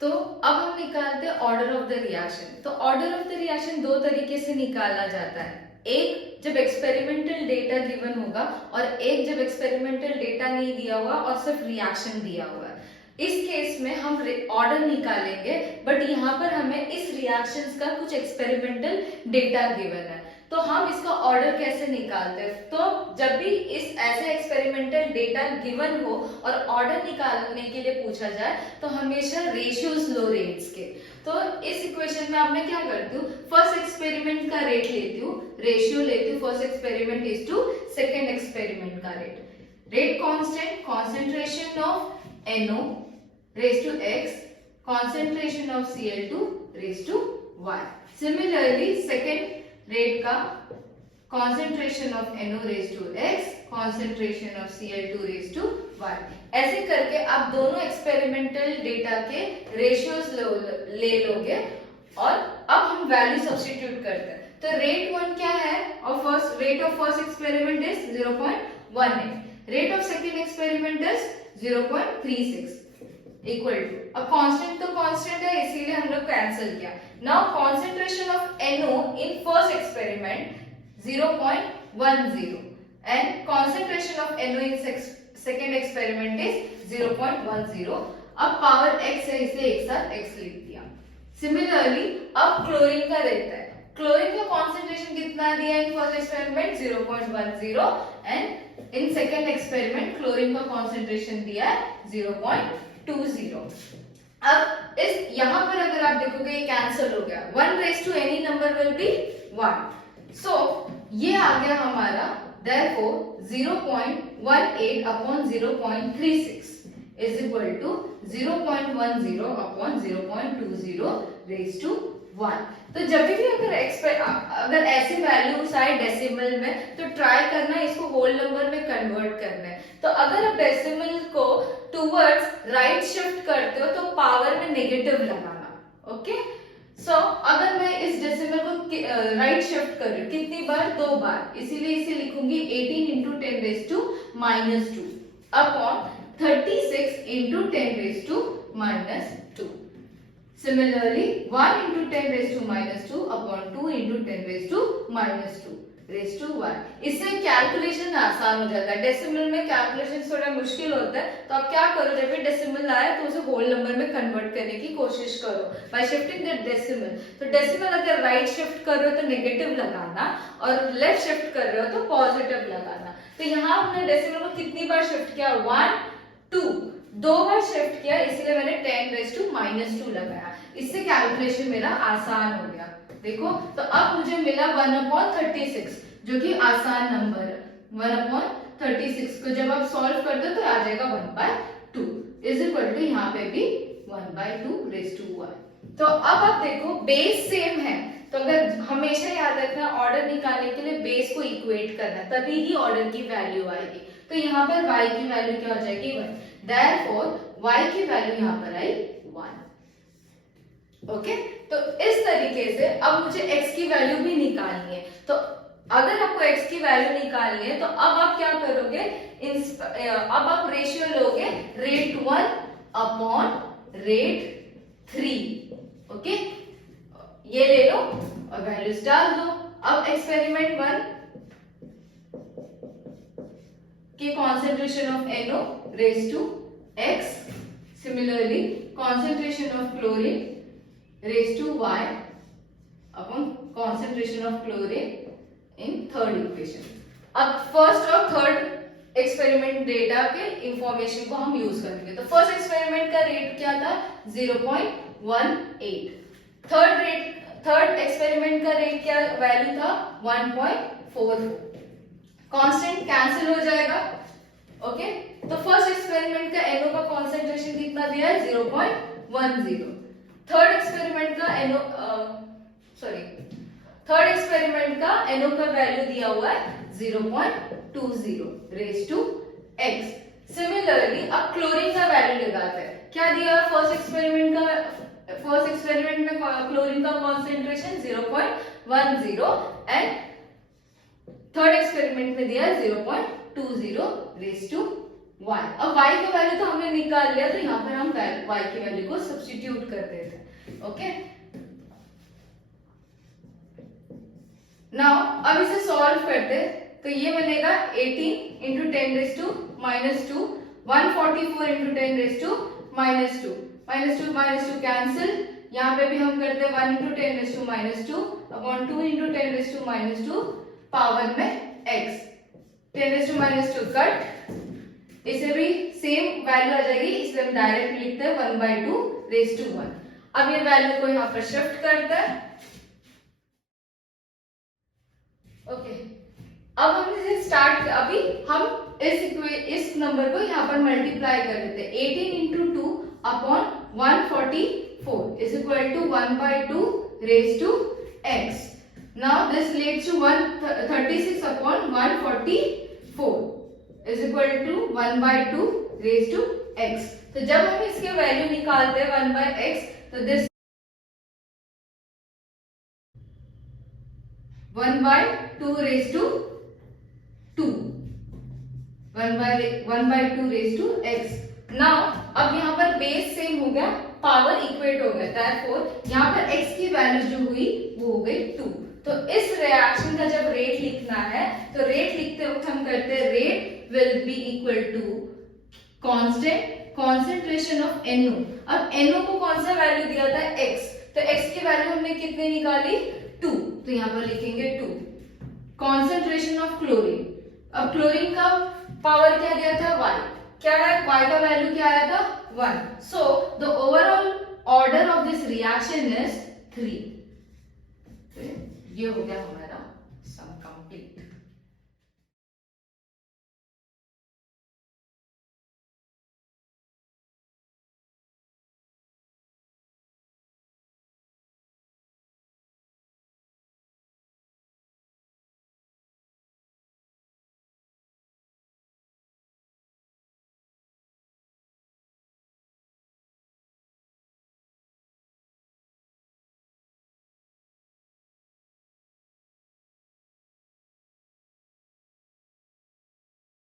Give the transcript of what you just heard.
तो अब हम निकालते हैं ऑर्डर ऑफ द रिएक्शन। तो ऑर्डर ऑफ द रिएक्शन दो तरीके से निकाला जाता है, एक जब एक्सपेरिमेंटल डेटा गिवन होगा और एक जब एक्सपेरिमेंटल डेटा नहीं दिया हुआ और सिर्फ रिएक्शन दिया हुआ है। इस केस में हम ऑर्डर निकालेंगे, बट यहाँ पर हमें इस रिएक्शंस का कुछ एक्सपेरिमेंटल डेटा गिवन है, तो हम इसका ऑर्डर कैसे निकालते हैं। तो जब भी इस ऐसे एक्सपेरिमेंटल डेटा गिवन हो और ऑर्डर निकालने के लिए पूछा जाए तो हमेशा रेशियोज लो रेट्स के। तो इस इक्वेशन में अब मैं क्या करती हूँ, फर्स्ट एक्सपेरिमेंट का रेट लेती हूँ, रेशियो लेती हूँ first experiment is to second experiment का rate. Rate constant, concentration of NO raised to X, concentration of Cl2 raised to Y. Similarly, second rate का concentration of NO raised to X, concentration of Cl2 raised to Y। ऐसे करके आप दोनों experimental data के ratios ले लोगे और अब हम वैल्यू सब्स्टिट्यूट करते हैं। तो रेट 1 क्या है, और first rate of first experiment is 0.18, rate of second experiment is 0.36 equal to, अब कांस्टेंट तो कांस्टेंट है इसीलिए हम लोग कैंसिल किया। Now concentration of NO in first experiment 0.10 and concentration of NO in second experiment is 0.10। अब power x है इसलिए एक साथ x लिख दिया। सिमिलरली अब क्लोरीन का रहता है, क्लोरीन का कंसंट्रेशन कितना दिया इन first experiment 0.10 and in second experiment chlorine का कंसंट्रेशन दिया है 0.20। अब इस यहाँ पर अगर आप देखोगे ये कैंसिल हो गया, 1 raised to any number will be 1, सो ये आ गया हमारा therefore 0.18 upon 0.36 is equal to 0.10 upon 0.20 raised to 1। तो जब भी अगर ऐसी वैल्यूज आए डेसिमल में तो ट्राई करना इसको होल नंबर में कन्वर्ट करना है। तो अगर आप डेसिमल को टूवर्ड्स राइट शिफ्ट करते हो तो पावर में नेगेटिव लगाना, ओके। सो अगर मैं इस डेसिमल को राइट शिफ्ट कर रही हूँ कितनी बार, 2 बार, इसीलिए इसे लिखूंगी 18 into 10 raised to -2 upon 36 into 10 raised to -2। Similarly, 1 into 10 raised to -2 upon 2 into 10 raised to -2 raised to 1। इससे कैलकुलेशन आसान हो जाता है। डेसिमल में कैलकुलेशन थोड़ा मुश्किल होता है, तो आप क्या करो, जब भी डेसिमल आए तो उसे होल नंबर में कन्वर्ट करने की कोशिश करो बाय शिफ्टिंग द डेसिमल। तो डेसिमल अगर राइट शिफ्ट कर रहे हो तो नेगेटिव लगाना और लेफ्ट शिफ्ट कर रहे हो तो पॉजिटिव लगाना। तो यहाँ हमने डेसिमल को कितनी बार शिफ्ट किया, 1 2, 2 बार शिफ्ट किया, इसलिए मैंने 10 raised to -2 लगाया। इससे कैलकुलेशन मेरा आसान हो गया। देखो तो अब मुझे मिला 1/36 जो कि आसान नंबर है। 1/36 को जब आप सॉल्व करते हो तो आ जाएगा 1/2 इज इक्वल टू यहाँ पे भी 1/2 raised to 1। तो अब आप देखो बेस सेम है, तो अगर हमेशा याद रखना ऑर्डर निकालने के लिए बेस को इक्वेट करना, तभी ही ऑर्डर की वैल्यू आएगी। तो यहाँ पर y की वैल्यू क्या हो जाएगी 1, देयरफॉर y की वैल्यू यहाँ पर आई 1, ओके। तो इस तरीके से अब मुझे x की वैल्यू भी निकालनी है। तो अगर आपको x की वैल्यू निकालनी है तो अब आप क्या करोगे, अब आप रेशियो लोगे रेट 1 अपॉन रेट 3, ओके। ये ले लो और वैल्यूज डाल दो। अब एक्सपेरिमेंट 1 के concentration of NO raised to X, similarly concentration of chlorine raised to Y upon concentration of chlorine in third equation। अब फर्स्ट और थर्ड एक्सपेरिमेंट डेटा के इंफॉर्मेशन को हम यूज करेंगे। तो फर्स्ट एक्सपेरिमेंट का रेट क्या था 0.18, थर्ड एक्सपेरिमेंट का रेट क्या वैल्यू था 1.44, कांस्टेंट कैंसिल हो जाएगा, ओके। तो फर्स्ट एक्सपेरिमेंट का NO का कंसंट्रेशन कितना दिया है 0.10, थर्ड एक्सपेरिमेंट का NO का वैल्यू दिया हुआ है 0.20 रेज टू x। सिमिलरली अब क्लोरीन का वैल्यू लगाते हैं, क्या दिया है फर्स्ट एक्सपेरिमेंट में क्लोरीन का कंसंट्रेशन 0.10 एंड थर्ड एक्सपेरिमेंट में दिया 0.20 रेज टू y। अब y का वैल्यू तो हमने निकाल लिया, तो यहाँ पर हम y की वैल्यू को सब्स्टिट्यूट कर देते हैं। ओके, नाउ अब इसे सॉल्व करते हैं, तो ये बनेगा 18 into 10 raise to -2, 144 into 10 raise to -2, -2 cancel, यहाँ पे भी हम करते हैं 1 into 10 raise to -2 upon 2 into 10 raise to -2 power में x, 10 रेज टू -2 कट, इसे भी सेम वैल्यू आ जाएगी, इसलिए हम डायरेक्ट लिखते हैं 1/2 रेज टू 1। अब ये वैल्यू को यहाँ पर शिफ्ट करते हैं। ओके, अब हम इसे स्टार्ट, अभी हम इस नंबर को यहाँ पर मल्टीप्लाई कर देते हैं, 18 into 2 upon 144 is equal to 1/2 raise to x। Now this leads to 136 upon 144 is equal to 1/2 raise to x। तो जब हम इसके वैल्यू निकालते हैं 1/x, तो this 1/2 raise to 2, 1/2 raise to x। Now अब यहाँ पर बेस सेम हो गया, पावर इक्वेट हो गया, देयरफॉर यहाँ पर x की वैल्यू जो हुई वो हो गई 2। तो इस रिएक्शन का जब रेट लिखना है, तो रेट लिखते वक्त हम करते हैं rate will be equal to constant concentration of NO। अब NO को कौन सा वैल्यू दिया था x, तो x की वैल्यू हमने कितनी निकाली 2, तो यहाँ पर लिखेंगे 2। कॉन्सेंट्रेशन ऑफ क्लोरीन, अब क्लोरीन का पावर क्या दिया था y, क्या है y का वैल्यू क्या आया था 1, so the overall order of this reaction is 3। ये हो गया हमारा सम।